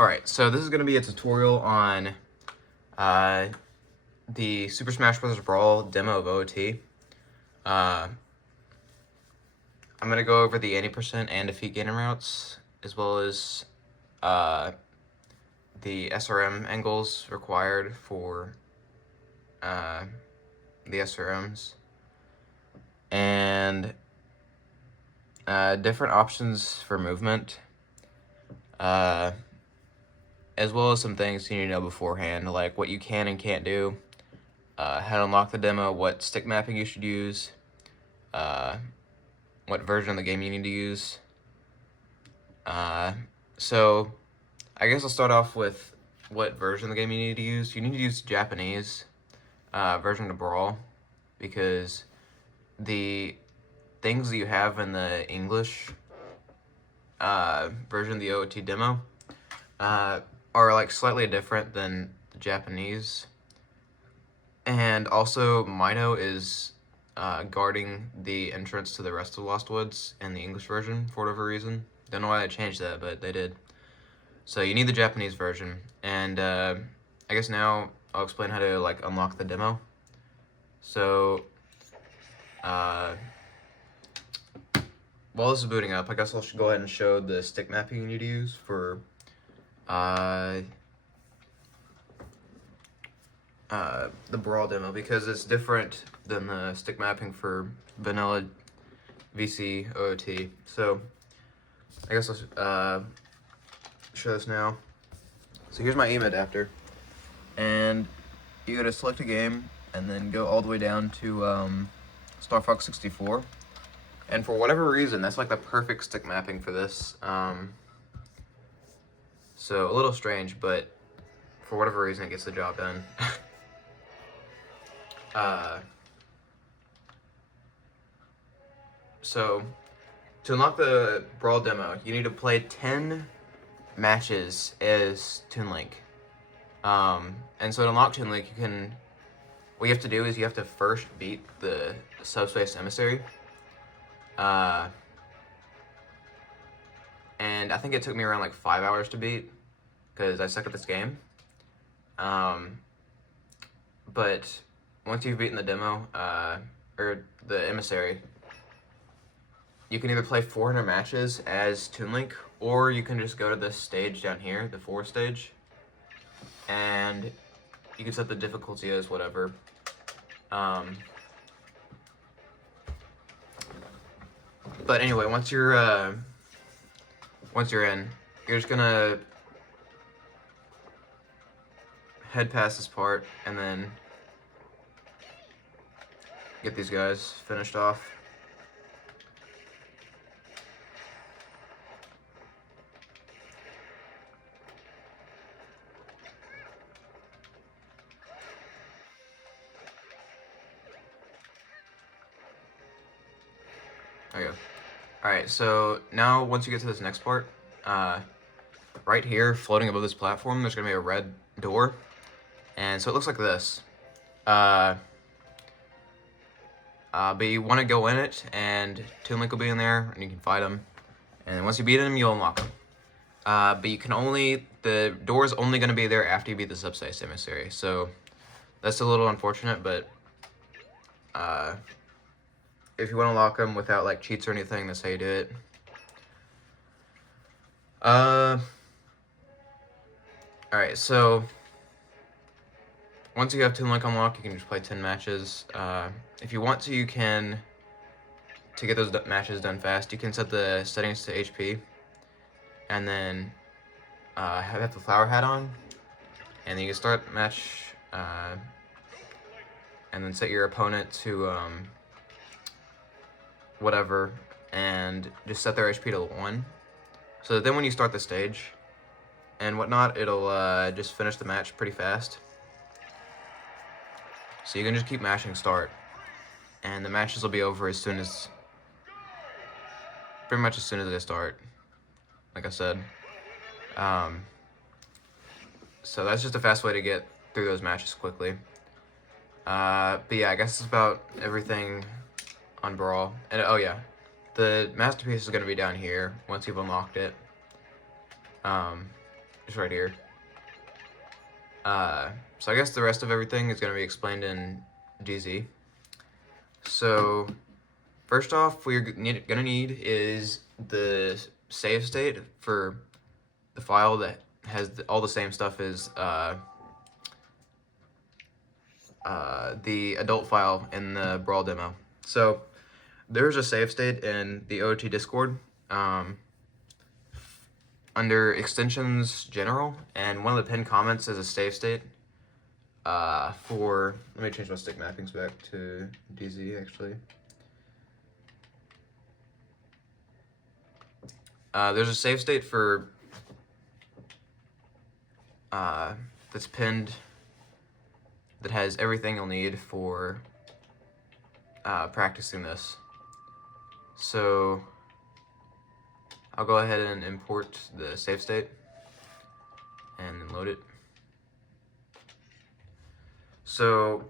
Alright, so this is going to be a tutorial on the Super Smash Bros. Brawl demo of OOT. I'm going to go over the 80% and defeat Ganon routes, as well as the SRM angles required for the SRMs, and different options for movement, as well as some things you need to know beforehand, like what you can and can't do, how to unlock the demo, what stick mapping you should use, what version of the game you need to use. So I guess I'll start off with what version of the game you need to use. You need to use Japanese version of Brawl, because the things that you have in the English version of the OOT demo are like slightly different than the Japanese. And also, Mino is guarding the entrance to the rest of Lost Woods in the English version for whatever reason. Don't know why they changed that, but they did. So you need the Japanese version. And I guess now I'll explain how to like unlock the demo. So while this is booting up, I guess I should go ahead and show the stick mapping you need to use for the Brawl demo, because it's different than the stick mapping for vanilla VC OOT. So I guess I'll show this now. So here's my aim adapter, and you go to select a game and then go all the way down to Star Fox 64. And for whatever reason, that's like the perfect stick mapping for this. So a little strange, but for whatever reason, it gets the job done. So to unlock the Brawl demo, you need to play 10 matches as Toon Link. And so to unlock Toon Link, what you have to do is you have to first beat the Subspace Emissary. And I think it took me around like 5 hours to beat, because I suck at this game. But once you've beaten the demo, or the Emissary, you can either play 400 matches as Toon Link, or you can just go to this stage down here, the 4 stage, and you can set the difficulty as whatever. But anyway, once you're in, you're just gonna head past this part and then get these guys finished off. There you go. Alright, so now once you get to this next part, right here, floating above this platform, there's going to be a red door. And so it looks like this. But you want to go in it, and Toon Link will be in there, and you can fight him. And once you beat him, you'll unlock him. But you can the door's only going to be there after you beat the Subspace Emissary. So that's a little unfortunate, but if you want to unlock them without like cheats or anything, that's how you do it. Alright, so once you have Toon Link unlocked, you can just play 10 matches. If you want to, you can, to get those matches done fast, you can set the settings to HP, and then have the flower hat on, and then you can start the match, and then set your opponent to whatever, and just set their HP to 1. So then when you start the stage and whatnot, it'll just finish the match pretty fast. So you can just keep mashing start, and the matches will be over pretty much as soon as they start, like I said. So that's just a fast way to get through those matches quickly. But yeah, I guess that's about everything on Brawl. And oh yeah, the masterpiece is going to be down here once you've unlocked it. just right here. So I guess the rest of everything is going to be explained in GZ. So first off, what you're gonna need is the save state for the file that has all the same stuff as the adult file in the Brawl demo. So there's a save state in the OT Discord under extensions general, and one of the pinned comments is a save state for, let me change my stick mappings back to DZ actually. There's a save state for that's pinned that has everything you'll need for practicing this. So I'll go ahead and import the save state and then load it. So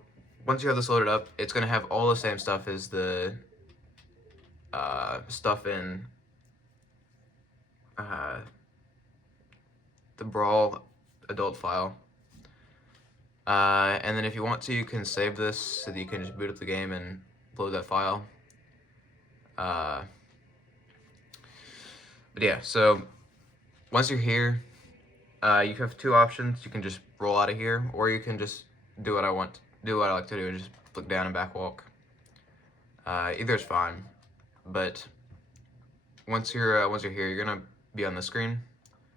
once you have this loaded up, it's going to have all the same stuff as the stuff in the Brawl adult file. And then if you want to, you can save this so that you can just boot up the game and load that file. But yeah, so once you're here, you have two options. You can just roll out of here, or you can just do what I like to do, and just flick down and back walk. Either is fine, but once you're here, you're gonna be on the screen.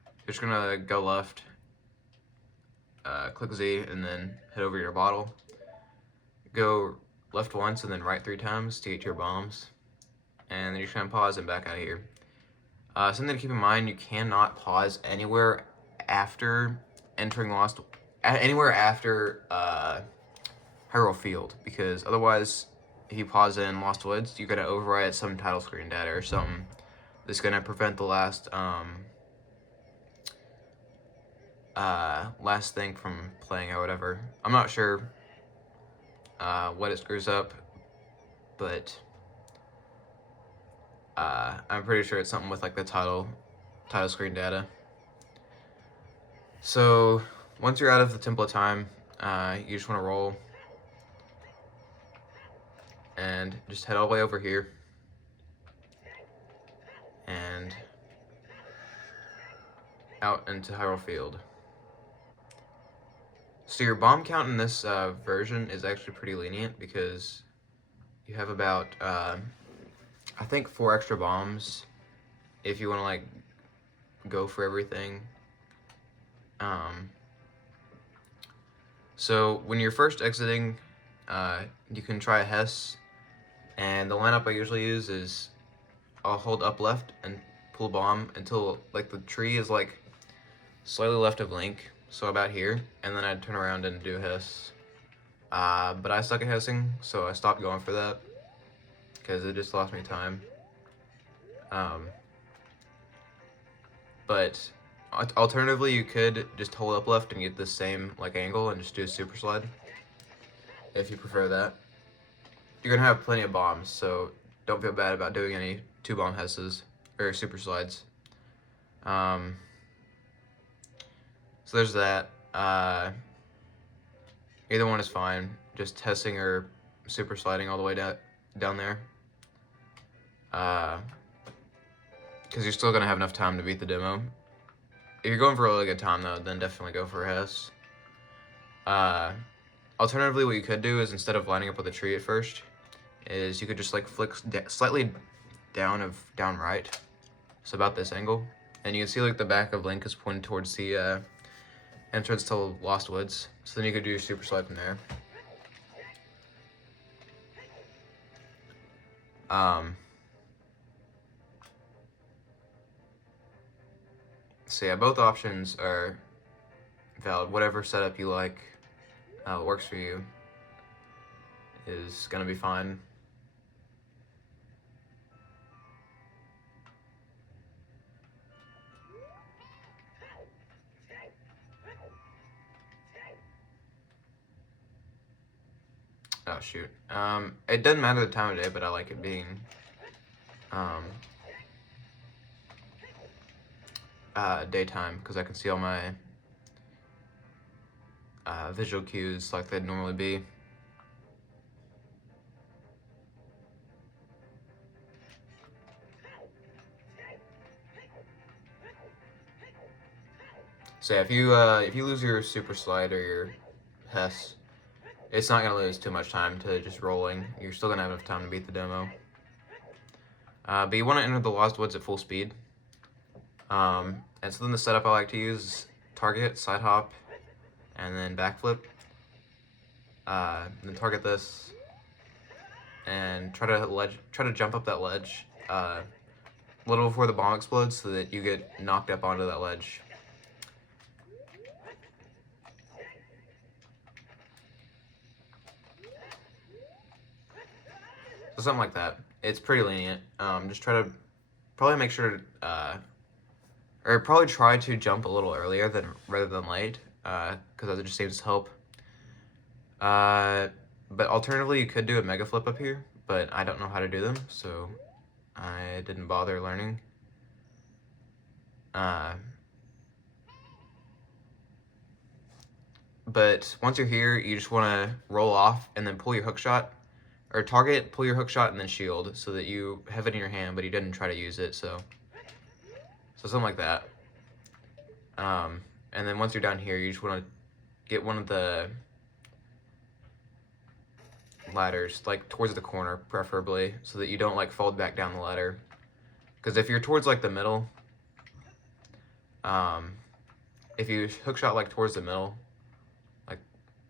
You're just gonna go left, click Z, and then head over to your bottle. Go left once and then right 3 times to get to your bombs, and then you're just gonna pause and back out of here. Something to keep in mind: you cannot pause anywhere after entering anywhere after Hyrule Field, because otherwise, if you pause in Lost Woods, you're gonna overwrite some title screen data or something that's gonna prevent the last last thing from playing or whatever. I'm not sure what it screws up, but I'm pretty sure it's something with like the title screen data. So once you're out of the Temple of Time, you just want to roll and just head all the way over here and out into Hyrule Field. So your bomb count in this version is actually pretty lenient, because you have about I think 4 extra bombs if you want to like go for everything. So when you're first exiting, you can try a Hess, and the lineup I usually use is I'll hold up left and pull a bomb until like the tree is like slightly left of Link, so about here, and then I'd turn around and do Hess. But I suck at Hessing, so I stopped going for that because it just lost me time. But alternatively, you could just hold up left and get the same like angle and just do a super slide if you prefer that. You're gonna have plenty of bombs, so don't feel bad about doing any 2 bomb Hesses or super slides. So there's that. Either one is fine, just Hessing or super sliding all the way down there. Because you're still gonna have enough time to beat the demo. If you're going for a really good time though, then definitely go for a Hess. Alternatively, what you could do is, instead of lining up with a tree at first, is you could just like flick slightly down right, so about this angle, and you can see like the back of Link is pointed towards the entrance to Lost Woods. So then you could do your super slide from there. So yeah, both options are valid. Whatever setup you like, works for you, is gonna be fine. Oh shoot. It doesn't matter the time of day, but I like it being daytime because I can see all my visual cues like they'd normally be. So yeah, if you lose your super slide or your Hess, it's not gonna lose too much time to just rolling. You're still gonna have enough time to beat the demo. But you want to enter the Lost Woods at full speed. And so then the setup I like to use is target, side hop, and then backflip. Then target this, and try to jump up that ledge a little before the bomb explodes, so that you get knocked up onto that ledge. So something like that. It's pretty lenient. Just try to probably make sure to, or probably try to jump a little earlier rather than late, because that just seems to help. But alternatively, you could do a mega flip up here, but I don't know how to do them, so I didn't bother learning. But once you're here, you just want to roll off and then pull your hook shot, or target, pull your hook shot, and then shield, so that you have it in your hand, but you didn't try to use it, so something like that. And then once you're down here, you just want to get one of the ladders, like towards the corner, preferably, so that you don't like fall back down the ladder. Because if you're towards like the middle, if you hook shot like towards the middle, like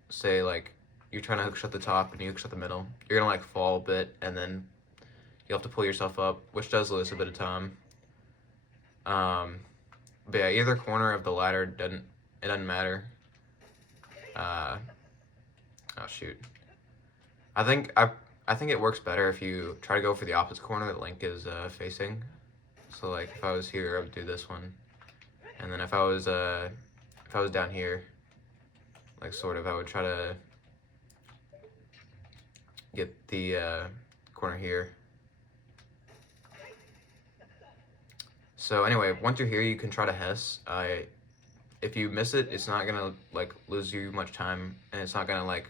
say like you're trying to hook shot the top and you hook shot the middle, you're gonna like fall a bit, and then you'll have to pull yourself up, which does lose a bit of time. But yeah, either corner of the ladder doesn't matter. Oh shoot. I think it works better if you try to go for the opposite corner that Link is facing. So like if I was here, I would do this one, and then if I was down here, like sort of, I would try to get the corner here. So anyway, once you're here, you can try to Hess. If you miss it, it's not gonna like lose you much time, and it's not gonna like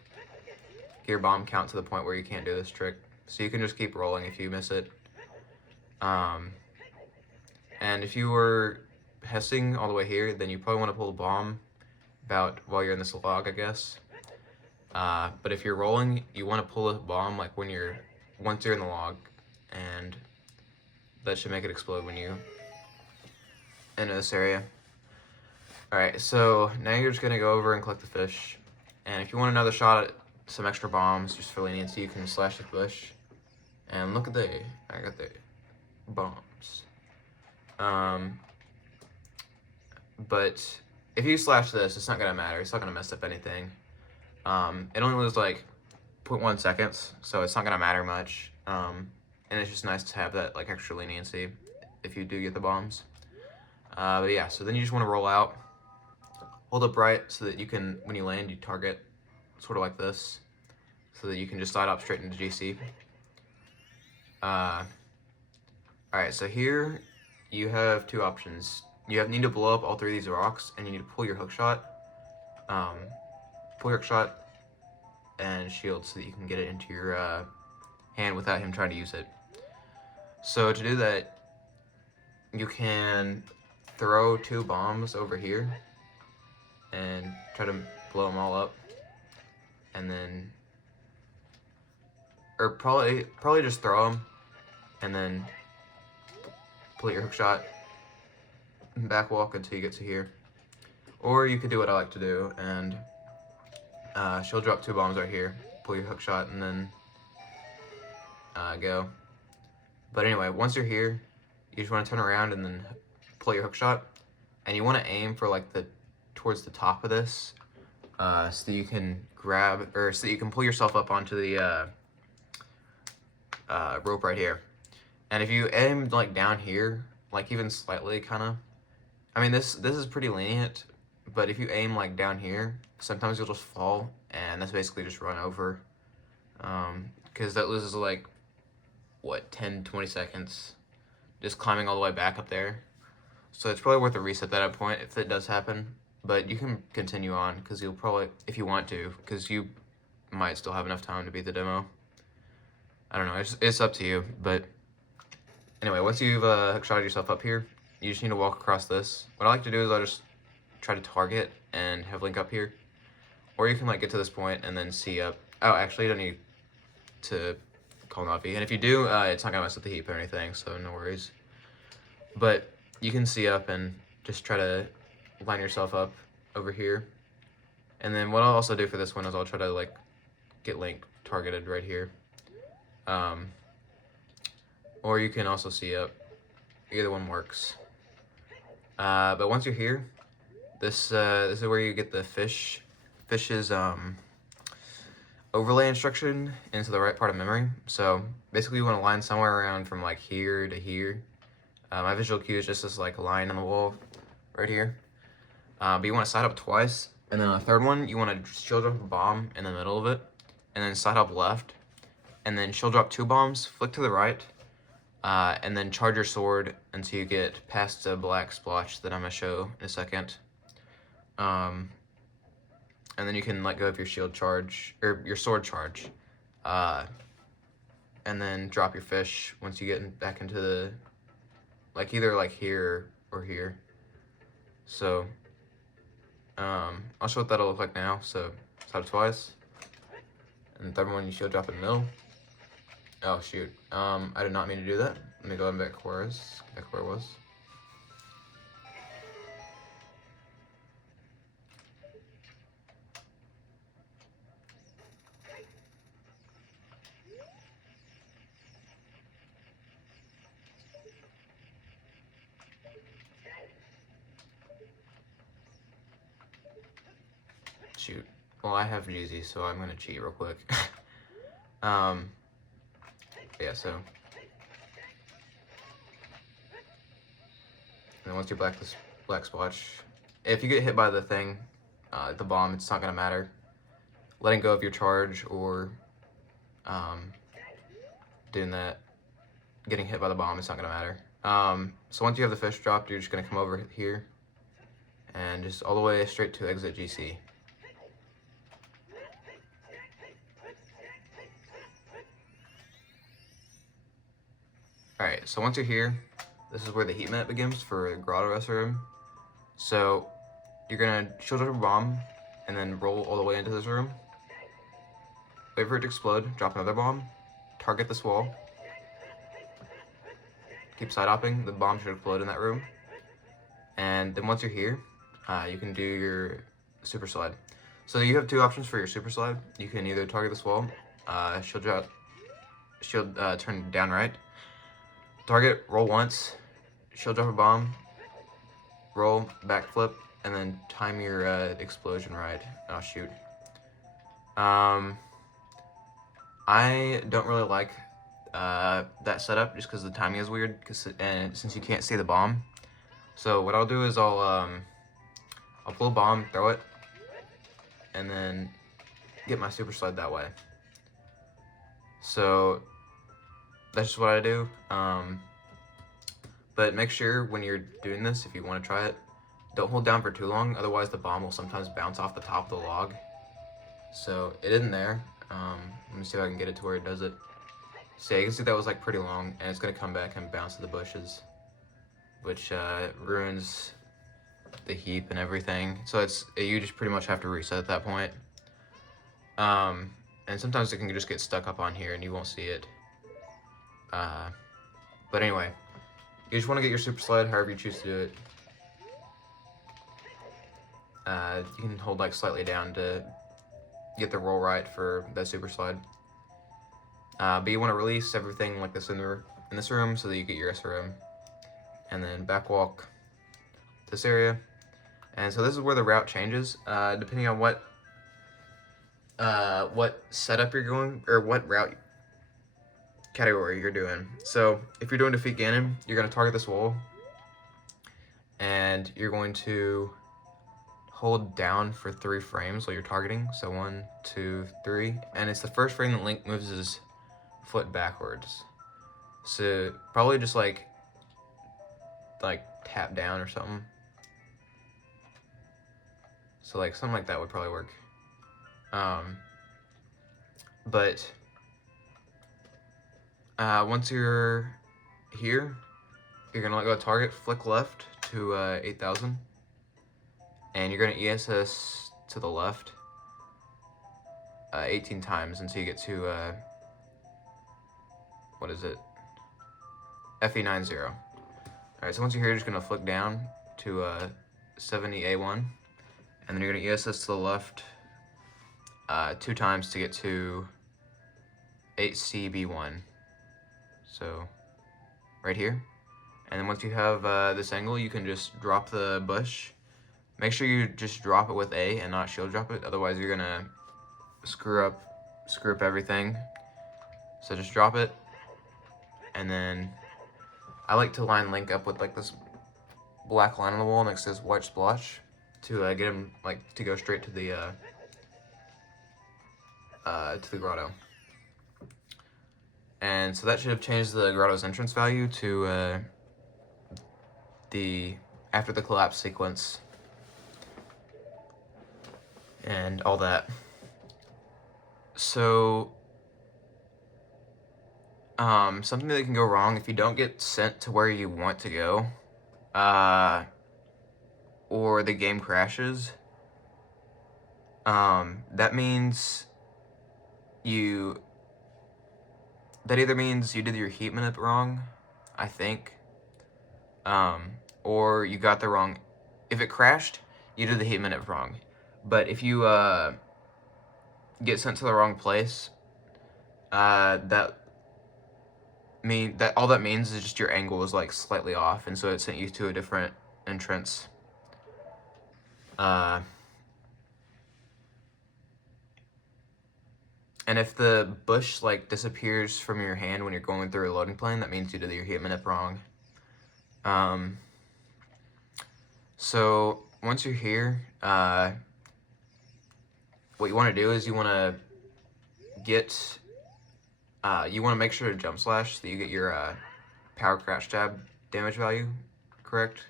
get your bomb count to the point where you can't do this trick. So you can just keep rolling if you miss it. And if you were Hessing all the way here, then you probably want to pull the bomb about while you're in this log, I guess. But if you're rolling, you want to pull a bomb like once you're in the log, and that should make it explode when you enter this area. Alright, so now you're just going to go over and collect the fish. And if you want another shot at some extra bombs, just for leniency, you can slash the bush. And look at I got the bombs. But if you slash this, it's not going to matter. It's not going to mess up anything. It only was like 0.1 seconds, so it's not going to matter much. And it's just nice to have that like extra leniency if you do get the bombs. But yeah, so then you just want to roll out. Hold up right so that you can, when you land, you target sort of like this, so that you can just slide up straight into GC. Alright, so here you have two options. You need to blow up all three of these rocks, and you need to pull your hook shot. Pull your hook shot and shield so that you can get it into your hand without him trying to use it. So to do that, you can throw two bombs over here and try to blow them all up, and then, or probably just throw them and then pull your hook shot and back walk until you get to here. Or you could do what I like to do, and she'll drop two bombs right here, pull your hook shot, and then go. But anyway, once you're here, you just want to turn around and then pull your hook shot, and you want to aim for like towards the top of this, so that you can grab, or so that you can pull yourself up onto the rope right here. And if you aim like down here, like even slightly, kind of, I mean this is pretty lenient, but if you aim like down here, sometimes you'll just fall, and that's basically just run over, because that loses like what, 10-20 seconds just climbing all the way back up there. So it's probably worth a reset that point if it does happen. But you can continue on because you'll probably, if you want to, because you might still have enough time to beat the demo. I don't know, it's up to you. But anyway, once you've shot yourself up here, you just need to walk across this. What I like to do is I'll just try to target and have Link up here. Or you can like get to this point and then see up. Oh, actually you don't need to call Navi. And if you do, it's not gonna mess with the heap or anything, so no worries. But you can see up and just try to line yourself up over here. And then what I'll also do for this one is I'll try to like get Link targeted right here. Or you can also see up. Either one works. But once you're here, this is where you get the fish's overlay instruction into the right part of memory. So basically you want to line somewhere around from like here to here. My visual cue is just this like line on the wall right here. But you want to side up twice, and then on the third one you want to shield drop a bomb in the middle of it, and then side up left, and then shield drop 2 bombs, flick to the right, and then charge your sword until you get past the black splotch that I'm gonna show in a second. And then you can let go of your shield charge, or your sword charge. And then drop your fish once you get back into the, like either like here or here. So, I'll show what that'll look like now. So, side twice. And the third one you shield drop in the middle. Oh shoot, I did not mean to do that. Let me go ahead and back where it was. Shoot. Well, I have Jeezy, so I'm gonna cheat real quick. Yeah, so. And then once you this black splotch, if you get hit by the thing, the bomb, it's not gonna matter. Letting go of your charge or doing that, getting hit by the bomb, it's not gonna matter. So once you have the fish dropped, you're just gonna come over here and just all the way straight to exit GC. Alright, so once you're here, this is where the heat map begins for grotto SRM. So you're gonna shield up a bomb and then roll all the way into this room. Wait for it to explode, drop another bomb, target this wall. Keep side hopping, the bomb should explode in that room. And then once you're here, you can do your super slide. So you have 2 options for your super slide. You can either target this wall, turn down right, target, roll once, shield drop a bomb, roll, backflip, and then time your explosion right. Oh shoot. I don't really like that setup just because the timing is weird, and since you can't see the bomb. So what I'll do is I'll pull a bomb, throw it, and then get my super slide that way. So that's just what I do. But make sure when you're doing this, if you want to try it, don't hold down for too long, otherwise the bomb will sometimes bounce off the top of the log. So it isn't there. Let me see if I can get it to where it does it. So yeah, you can see that was like pretty long, and it's gonna come back and bounce to the bushes, which ruins the heap and everything. So you just pretty much have to reset at that point. And sometimes it can just get stuck up on here and you won't see it. But anyway, you just want to get your super slide however you choose to do it. You can hold like slightly down to get the roll right for that super slide. But you want to release everything like this in this room so that you get your SRM. And then back walk this area. And so this is where the route changes, depending on what setup you're going, or what route category you're doing. So if you're doing defeat Ganon, you're going to target this wall, and you're going to hold down for 3 frames while you're targeting. So 1, 2, 3, and it's the first frame that Link moves his foot backwards. So probably just like tap down or something. So like something like that would probably work. But once you're here, you're gonna let go of target, flick left to 8,000, and you're gonna ESS to the left 18 times until you get to what is it? FE90. Alright, so once you're here, you're just gonna flick down to 70A1, and then you're gonna ESS to the left 2 times to get to 8CB1. So right here. And then once you have this angle, you can just drop the bush. Make sure you just drop it with A and not shield drop it, otherwise you're gonna screw up everything. So just drop it, and then I like to line Link up with like this black line on the wall next to this white splotch to get him like to go straight to the grotto. And so that should have changed the grotto's entrance value to after the collapse sequence and all that. So something that can go wrong if you don't get sent to where you want to go, or the game crashes, that either means you did your heap manip wrong, I think, or you got the wrong. If it crashed, you did the heap manip wrong. But if you get sent to the wrong place, all that means is just your angle was like slightly off, and so it sent you to a different entrance. And if the bush like disappears from your hand when you're going through a loading plane, that means you did your heat manip wrong. So once you're here, what you want to do is you want to make sure to jump slash so that you get your power crouch tab damage value correct.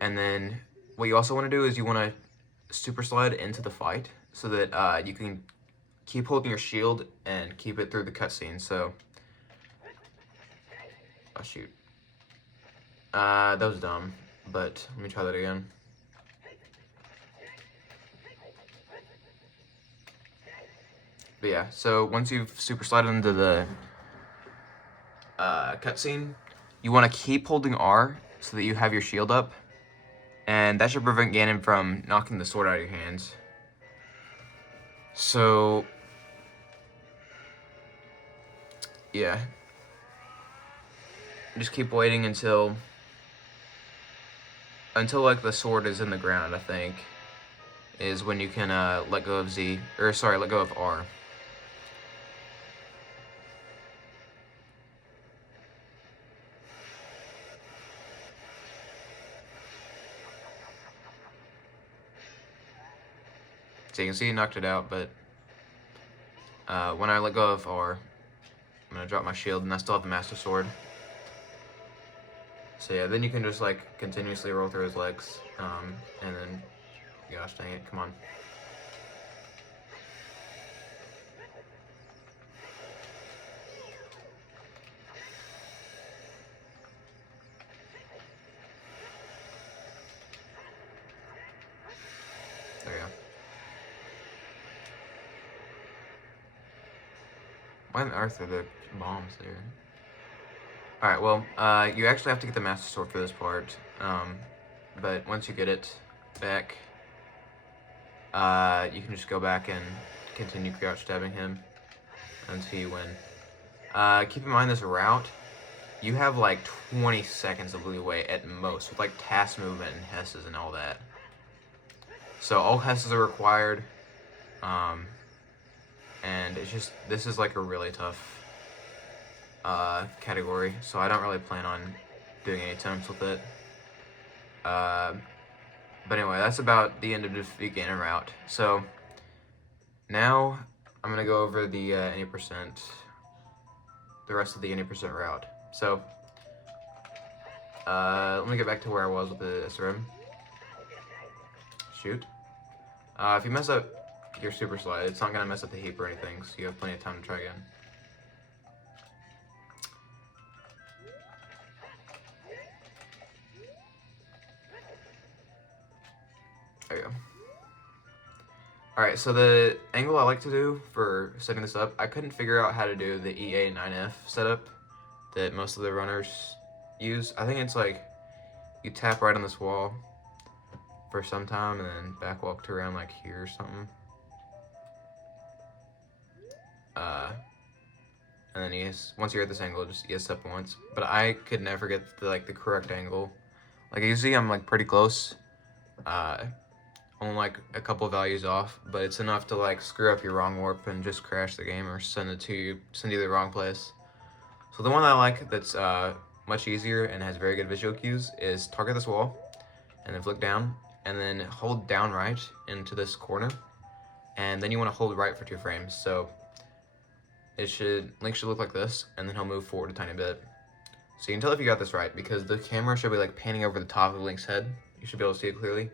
And then what you also want to do is you want to super slide into the fight so that you can keep holding your shield and keep it through the cutscene. So, oh shoot, that was dumb, but let me try that again. But yeah, so once you've super slided into the cutscene, you want to keep holding R so that you have your shield up, and that should prevent Ganon from knocking the sword out of your hands. So yeah, just keep waiting until like the sword is in the ground, I think, is when you can let go of let go of R. So you can see he knocked it out, but when I let go of R, I'm gonna drop my shield, and I still have the Master Sword. So yeah, then you can just like continuously roll through his legs, and then, gosh dang it, come on. There we go. Why on earth are the bombs there? Alright, well, you actually have to get the Master Sword for this part, but once you get it back, you can just go back and continue crouch stabbing him until you win. Keep in mind this route, you have like 20 seconds of leeway at most, with like task movement and Hesses and all that. So all Hesses are required, and it's just, this is like a really tough category, so I don't really plan on doing any attempts with it. But anyway, that's about the end of the beginner route. So now I'm gonna go over the any percent, the rest of the any percent route. So Let me get back to where I was with this room. Shoot. If you mess up your super slide, it's not gonna mess up the heap or anything, so you have plenty of time to try again. There you go. Alright, so the angle I like to do for setting this up, I couldn't figure out how to do the EA9F setup that most of the runners use. I think it's like you tap right on this wall for some time and then back walk to around like here or something. And then once you're at this angle, just ES up once. But I could never get the correct angle. Like you see, I'm like pretty close. Only like a couple values off, but it's enough to like screw up your wrong warp and just crash the game or send you to the wrong place. So the one I like that's much easier and has very good visual cues is target this wall and then flick down and then hold down right into this corner, and then you want to hold right for 2 frames. So Link should look like this, and then he'll move forward a tiny bit. So you can tell if you got this right because the camera should be like panning over the top of Link's head. You should be able to see it clearly.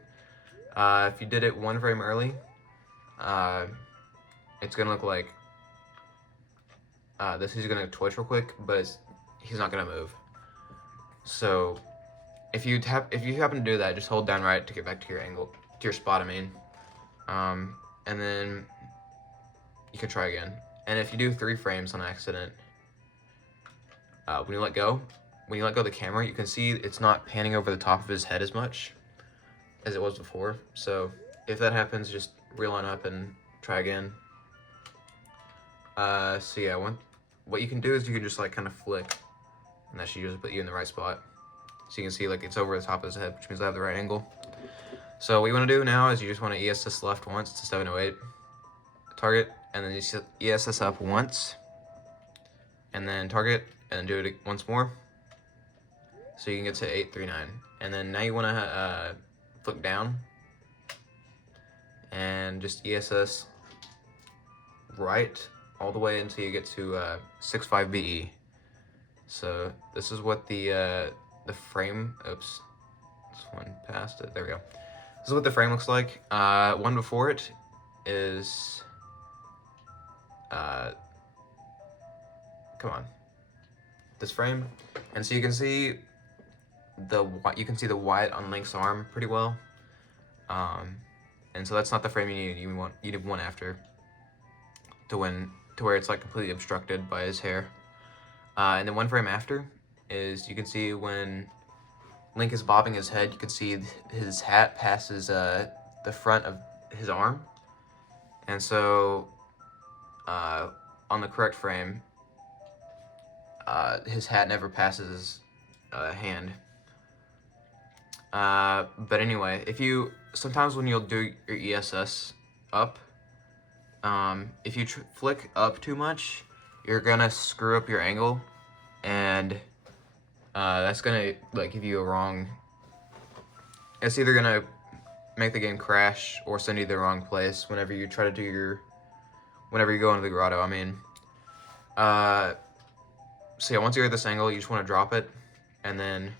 If you did it 1 frame early, it's gonna look like this. Is gonna twitch real quick, but he's not gonna move. So if you happen to do that, just hold down right to get back to your angle, to your spot. I mean, and then you can try again. And if you do 3 frames on accident, when you let go of the camera, you can see it's not panning over the top of his head as much as it was before. So if that happens, just reline up and try again. So yeah, what you can do is you can just like kind of flick, and that should usually put you in the right spot. So you can see like it's over the top of his head, which means I have the right angle. So what you want to do now is you just want to ES this left once to 708, target, and then you ES this up once, and then target, and then do it once more, so you can get to 839. And then now you want to flick down and just ESS right all the way until you get to 65 BE. So this is what the frame, oops, this one passed it, there we go. This is what the frame looks like. One before it is, come on, this frame. And so you can see the white on Link's arm pretty well. And so that's not the frame you need. You need one after to where it's like completely obstructed by his hair. And then 1 frame after is, you can see when Link is bobbing his head, you can see his hat passes the front of his arm. And so on the correct frame, his hat never passes his hand. But anyway, sometimes when you'll do your ESS up, if you flick up too much, you're gonna screw up your angle, and that's gonna like give you a wrong. It's either gonna make the game crash or send you to the wrong place whenever you try to do whenever you go into the grotto. I mean, so yeah, once you're at this angle, you just want to drop it, and then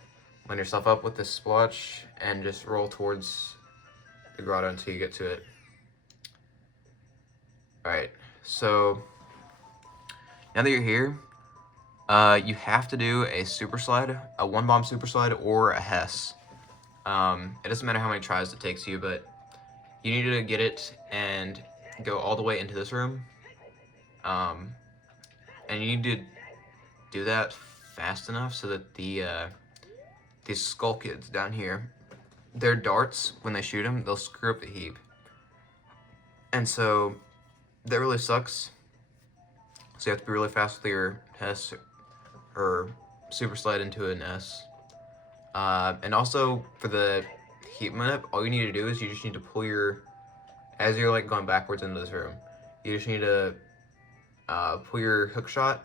line yourself up with this splotch and just roll towards the grotto until you get to it. Alright, so now that you're here, you have to do a super slide, a 1-bomb super slide, or a Hess. It doesn't matter how many tries it takes you, but you need to get it and go all the way into this room. And you need to do that fast enough so that these skull kids down here, their darts, when they shoot them, they'll screw up the heap. And so that really sucks. So you have to be really fast with your Hess or super slide into an S. And also for the heap minute, all you need to do is you just need to pull as you're like going backwards into this room, you just need to pull your hook shot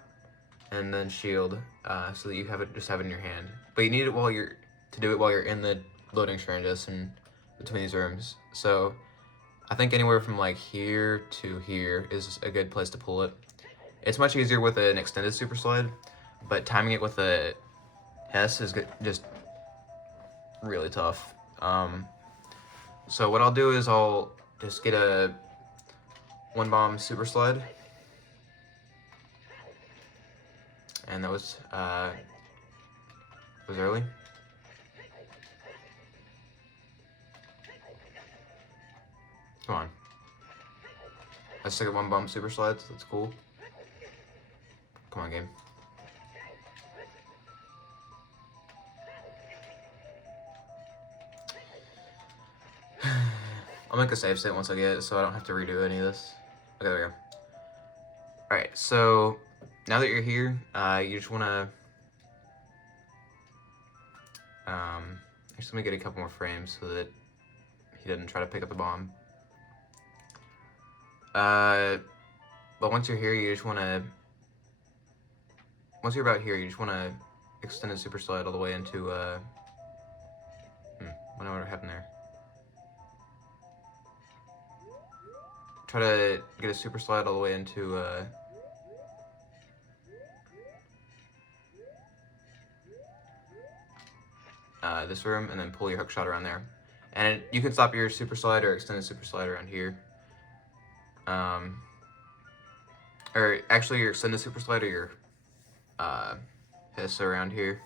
and then shield, so that you have it in your hand. But you need it to do it while you're in the loading screen, just in between these rooms. So I think anywhere from like here to here is a good place to pull it. It's much easier with an extended super slide, but timing it with a Hess is just really tough. So what I'll do is I'll just get a 1-bomb super slide. And that was early. Come on. Let's take a 1-bomb super slides. That's cool. Come on, game. I'll make a save state once I get it so I don't have to redo any of this. Okay, there we go. Alright, so now that you're here, you just want to... just let me get a couple more frames so that he doesn't try to pick up the bomb. But once you're here, you just want to... Once you're about here, you just want to extend a super slide all the way into... I don't know what happened there. Try to get a super slide all the way into... this room, and then pull your hook shot around there. And you can stop your super slide or extend a super slide around here. Or actually your extended super slide or your hiss around here.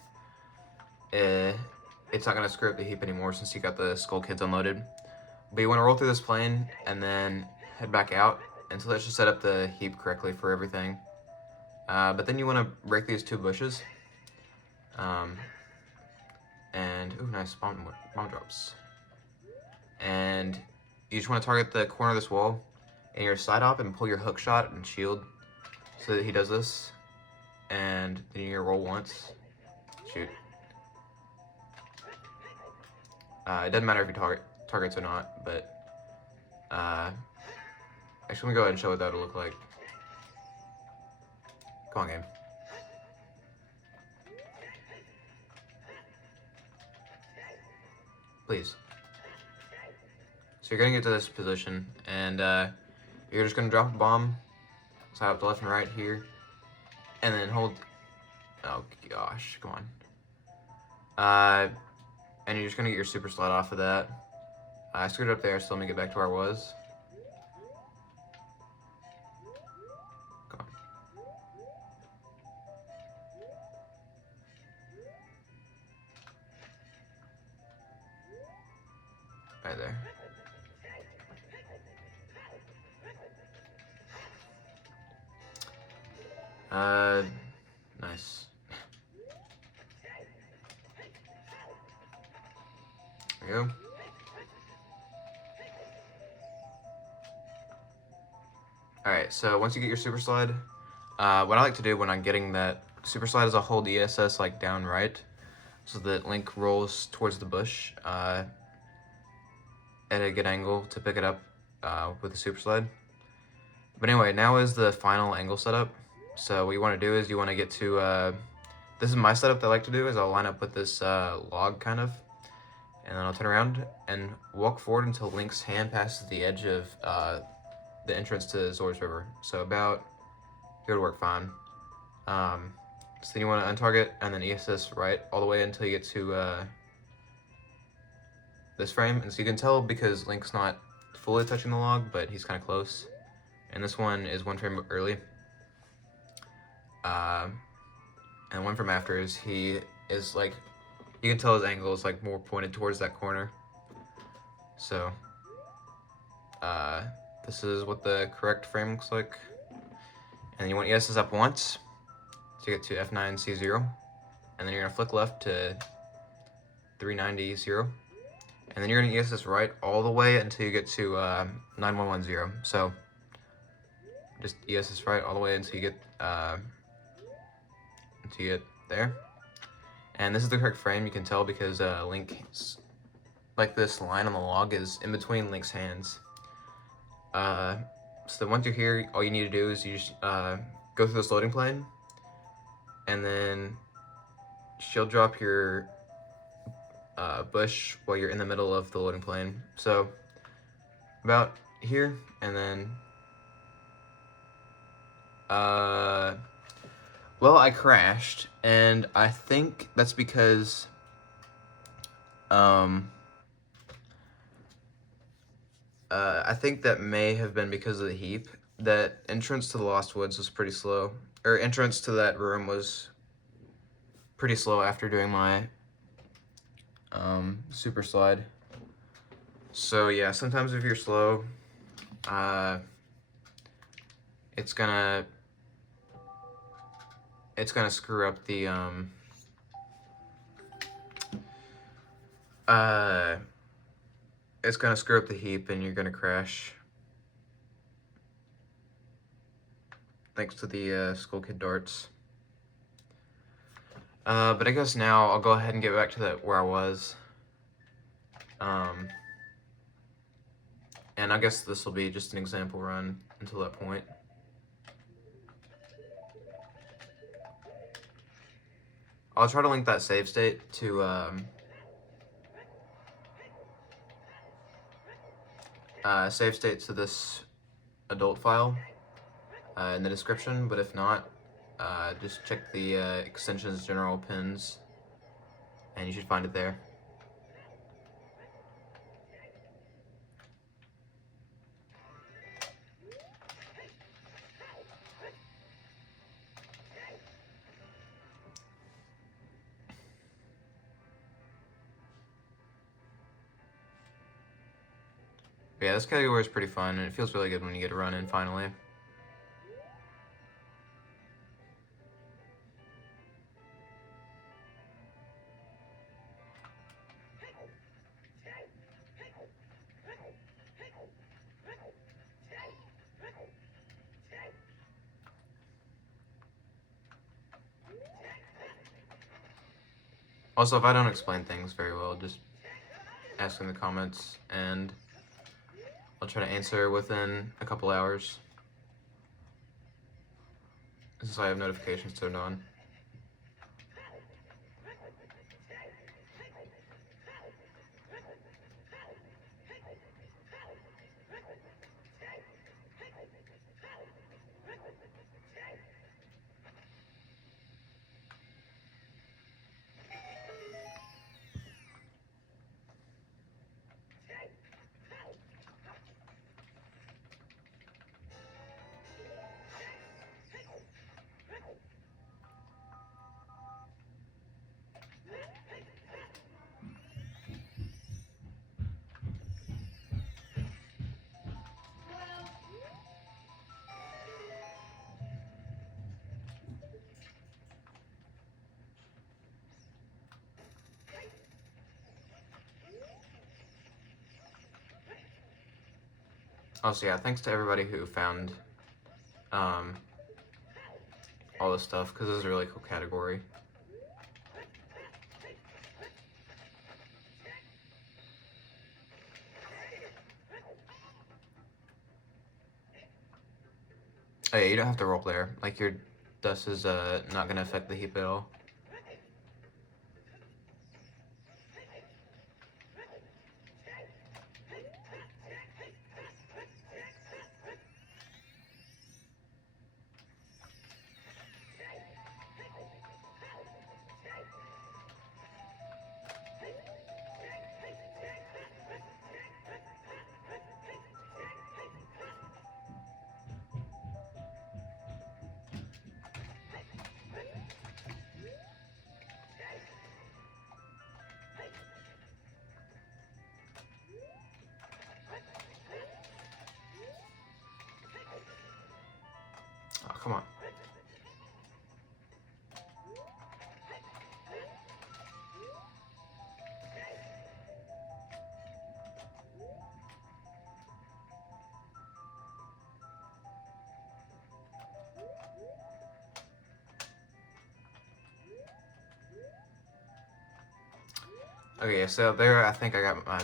It's not going to screw up the heap anymore since you got the Skull Kids unloaded. But you want to roll through this plane and then head back out. And so that should set up the heap correctly for everything. But then you want to break these 2 bushes. And, ooh, nice bomb drops. And you just want to target the corner of this wall and your side hop and pull your hook shot and shield so that he does this. And then you're gonna roll once. Shoot. It doesn't matter if you targets or not, but actually let me go ahead and show what that'll look like. Come on, game. Please. So you're gonna get to this position, and you're just gonna drop a bomb, side up to left and right here, and then hold. Oh gosh, come on. And you're just gonna get your super slide off of that. I screwed it up there, so let me get back to where I was. Come on. Right there. Nice. There we go. Alright, so once you get your super slide, what I like to do when I'm getting that super slide is I'll hold ESS like down right so that Link rolls towards the bush at a good angle to pick it up with the super slide. But anyway, now is the final angle setup. So what you want to do is you want to get to, this is my setup that I like to do, is I'll line up with this log kind of, and then I'll turn around and walk forward until Link's hand passes the edge of the entrance to Zora's River. So about, it would work fine. So then you want to untarget and then ESS right all the way until you get to this frame. And so you can tell because Link's not fully touching the log, but he's kind of close. And this one is 1 frame early. And 1 frame after is he is like, you can tell his angle is like more pointed towards that corner. So this is what the correct frame looks like. And you want ESS up once to get to F9C0. And then you're gonna flick left to 390-0. And then you're gonna ESS right all the way until you get to 9110. So just ESS right all the way until you get there. And this is the correct frame. You can tell because Link's, like this line on the log is in between Link's hands. So once you're here, all you need to do is you just go through this loading plane, and then shield drop your bush while you're in the middle of the loading plane. So about here, and then well, I crashed, and I think that's because Um, I think that may have been because of the heap. That entrance to the Lost Woods was pretty slow. Or entrance to that room was pretty slow after doing my super slide. So yeah, sometimes if you're slow, it's gonna screw up the it's gonna screw up the heap and you're gonna crash. Thanks to the Skull Kid darts. But I guess now I'll go ahead and get back to where I was. And I guess this will be just an example run until that point. I'll try to link that save state to this adult file in the description, but if not, just check the extensions general pins and you should find it there. But yeah, this category is pretty fun and it feels really good when you get a run in finally. Also, if I don't explain things very well, just ask in the comments and I'll try to answer within a couple hours, since I have notifications turned on. Also, yeah, thanks to everybody who found all this stuff, because this is a really cool category. Oh yeah, you don't have to roll there. Like, your dust is not going to affect the heap at all. Oh, come on. Okay, so there I think I got my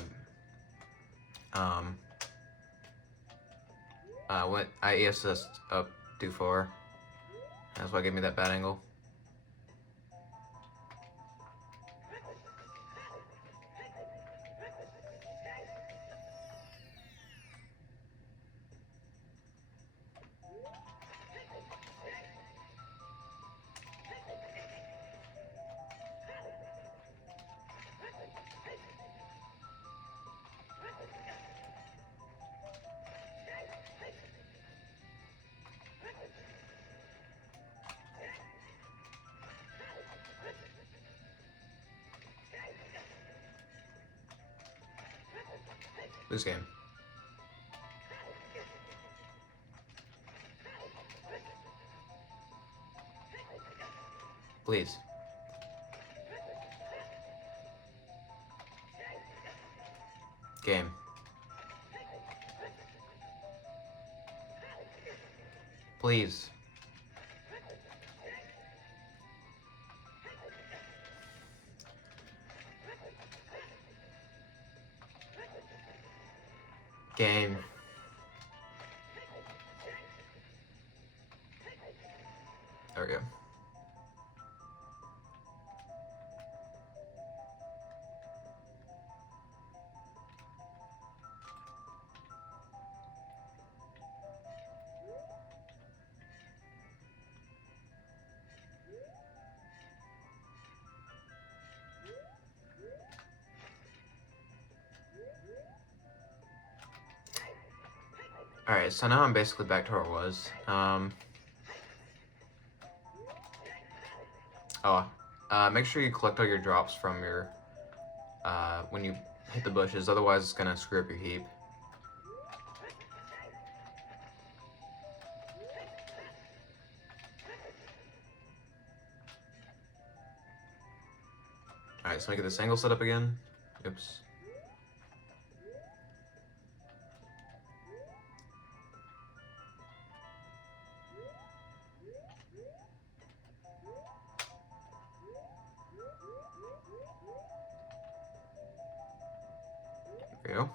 I ESS up too far. That's why it gave me that bad angle. Lose game. Please. Game. Please. Game. There we go. Alright, so now I'm basically back to where I was. Make sure you collect all your drops from your, when you hit the bushes, otherwise it's gonna screw up your heap. Alright, so let me get this angle set up again. Oops. There we go.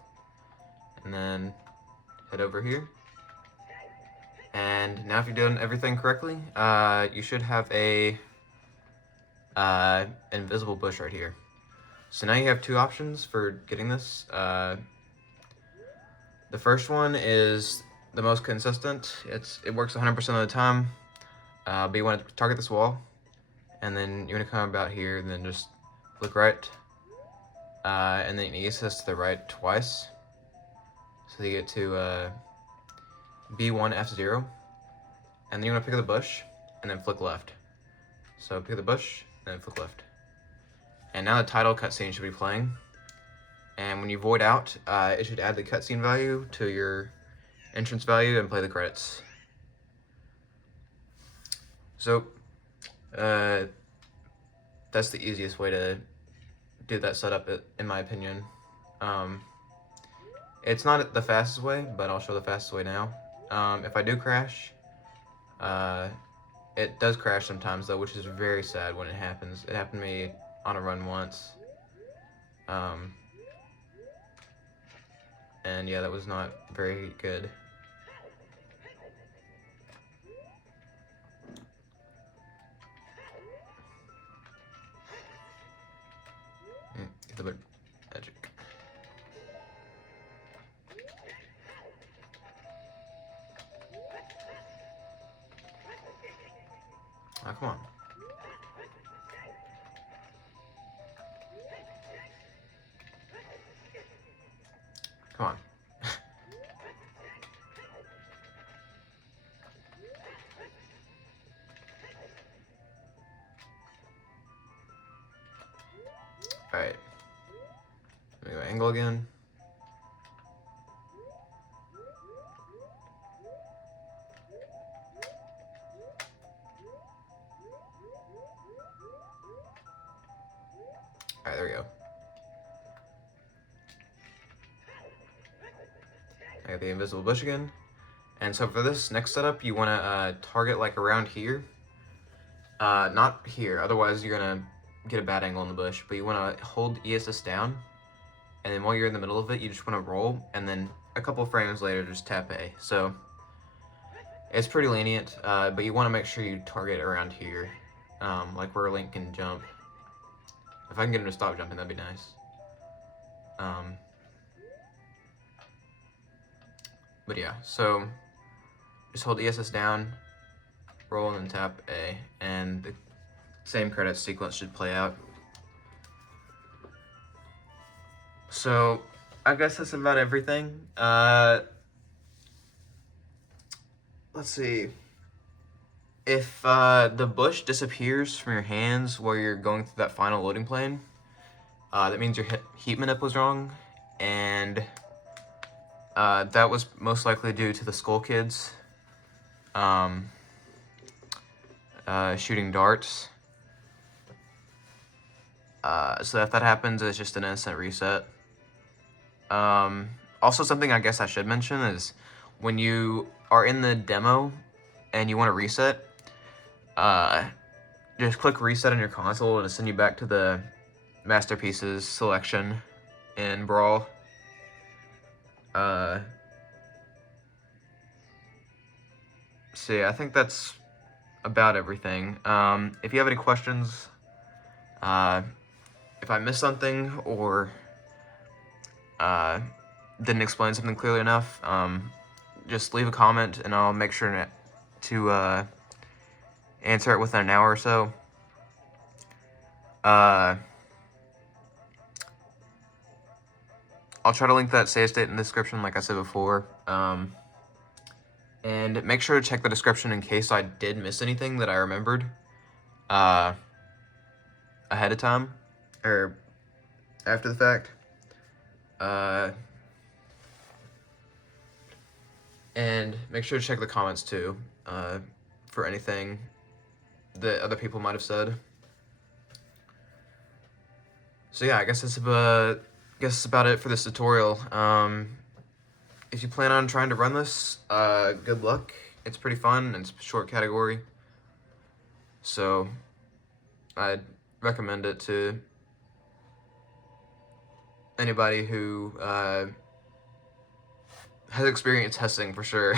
And then head over here. And now if you've done everything correctly, you should have a invisible bush right here. So now you have two options for getting this. The first one is the most consistent. It works 100% of the time. But you want to target this wall, and then you want to come about here, and then just flick right, and then you access to the right twice. So you get to B1 F0, and then you want to pick up the bush, and then flick left. So pick up the bush, and then flick left. And now the title cutscene should be playing. And when you void out, it should add the cutscene value to your entrance value and play the credits. So, that's the easiest way to do that setup, in my opinion. It's not the fastest way, but I'll show the fastest way now. If I do crash, it does crash sometimes though, which is very sad when it happens. It happened to me on a run once. And yeah, that was not very good. Get the magic. Oh, come on. Come on. Alright. Let me go angle again. Alright, there we go. I got the invisible bush again. And so for this next setup, you want to target like around here. Not here, otherwise you're going to get a bad angle in the bush. But you want to hold ESS down. And then while you're in the middle of it, you just want to roll. And then a couple frames later, just tap A. So it's pretty lenient, but you want to make sure you target around here. Like where Link can jump. If I can get him to stop jumping, that'd be nice. But yeah, so just hold ESS down, roll, and then tap A, and the same credit sequence should play out. So I guess that's about everything. Let's see. If the bush disappears from your hands while you're going through that final loading plane, that means your heap manip was wrong, and That was most likely due to the Skull Kids shooting darts. So if that happens, it's just an instant reset. Also, something I guess I should mention is when you are in the demo and you want to reset, just click reset on your console and it'll send you back to the masterpieces selection in Brawl. So yeah, I think that's about everything. If you have any questions, if I missed something or didn't explain something clearly enough, just leave a comment and I'll make sure to answer it within an hour or so. I'll try to link that save state in the description, like I said before. And make sure to check the description in case I did miss anything that I remembered ahead of time or after the fact. And make sure to check the comments too for anything that other people might have said. So yeah, I guess that's about it for this tutorial. If you plan on trying to run this, good luck. It's pretty fun and it's a short category, so I'd recommend it to anybody who has experience testing for sure.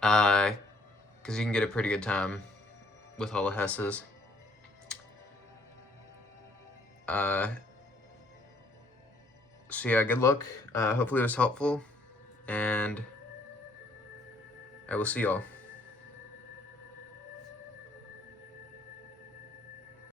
Because you can get a pretty good time with all the Hesses. So yeah, good luck. Hopefully it was helpful, and I will see y'all.